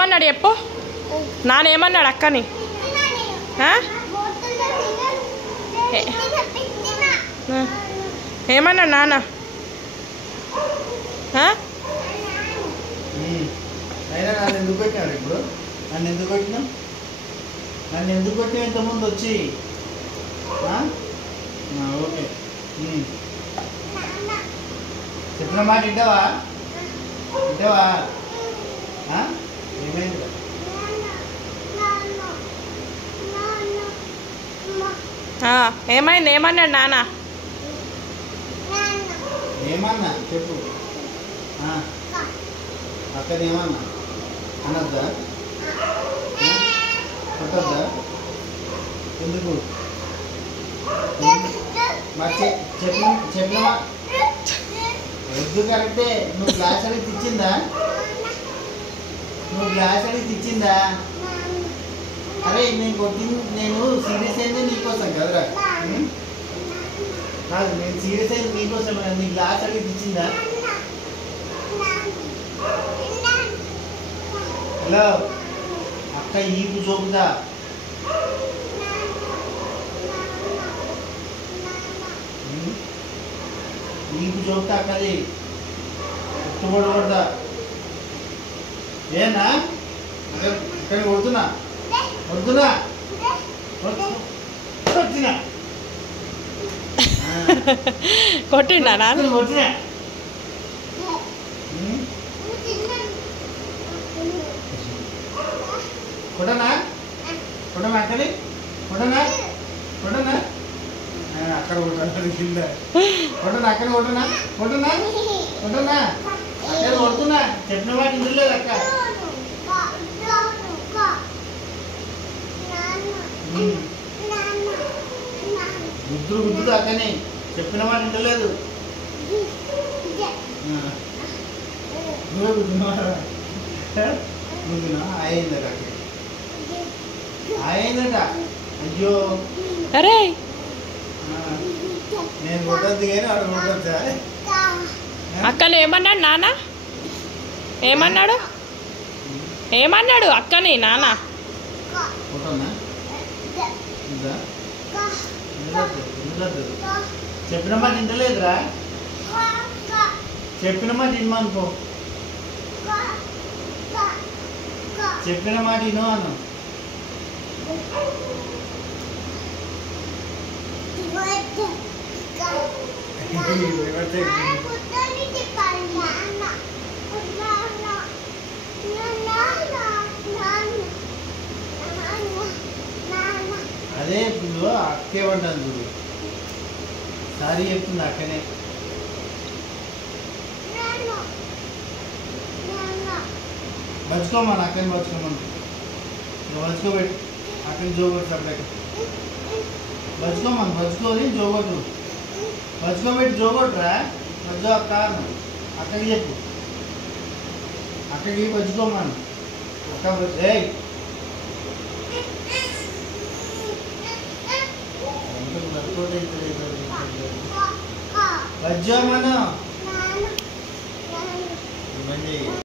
ఏమన్నాడు చెప్పు. నాన్న ఏమన్నాడు అక్కని? ఏమన్నాడు నాన్న? అయినా నన్ను ఎందుకు కొట్టినాడు ఇప్పుడు? నన్ను ఎందుకు కొట్టినావు? నన్ను ఎందుకు కొట్టినావు ఇంతకుముందు వచ్చి? ఓకే, చెప్పిన మాట వింటావా? వింటావా? ఏమైంది? ఏమైంది? ఏమన్నాడు నాన్న? ఏమన్నా చెప్పు. అక్కడ ఏమన్నా అనద్దా? కొట్టద్దా? ఎందుకు? మరి చెప్పిన వద్దు. కరెక్టే. నువ్వు గ్లాస్ అడిగి తెచ్చిందా? నువ్వు గ్లాస్ అడిగి తెచ్చిందా? అరే నేను కొట్టింది, నేను సీరియస్ అయింది నీకోసం కదరా. కాదు, నేను సీరియస్ అయింది నీకోసం. నీ గ్లాస్ అడిగి తెచ్చిందా? హలో అక్క, ఈపు చూపుదా? ఈపు చూపుతా అక్కది. కొట్టుబడకూడదా? ఏనా ఇక్కడ కొడుతున్నా? వద్దునా? వచ్చినా కొట్టిండా నాన్న? కొట్టినా. కొట్టనా? కొట్టనా అక్కడి? కొట్టనా? కొట్టనా? అక్కడ కొట్టాలి కింద. కొట్టనా? అక్కడ కొట్టనా? కొట్టనా? కొట్టనా? అక్కడ కొడుతున్నా. చెప్పిన వాటి ఇందులో లేదు అక్క. గుద్దుడు అక్కని. చెప్పిన మాట ఇంటలేదు. నువ్వే గుద్దున్నావా? అయిందట అయిందట. అయ్యో అరే నేను కొట్టద్దు కానీ ఆడ కొట్టచ్చా? అక్కని ఏమన్నాడు నాన్న? ఏమన్నాడు? ఏమన్నాడు అక్కని నాన్న? కొట్టన్నా? చెప్పిన మాట ఇంటలేదురా. చెప్పిన మాట ఇమ్మనుకో. చెప్పిన మాట ఇను అను. అదే ఇప్పుడు అక్కే ఉంటాను చూడు. సారీ చెప్తుంది అక్కనే. మర్చుకోమని అక్కని మర్చుకోమని. మర్చుకోబెట్టి అక్కడికి జోగొట్టు. సపరేట్ మర్చుకోమని. మర్చుకోని జోగొట్టు. మర్చుకోబెట్టి జోగొట్టురా. మర్చో అక్క అక్కడికి చెప్పు. అక్కడికి మర్చుకోమని. అక్క వజ్జోమను.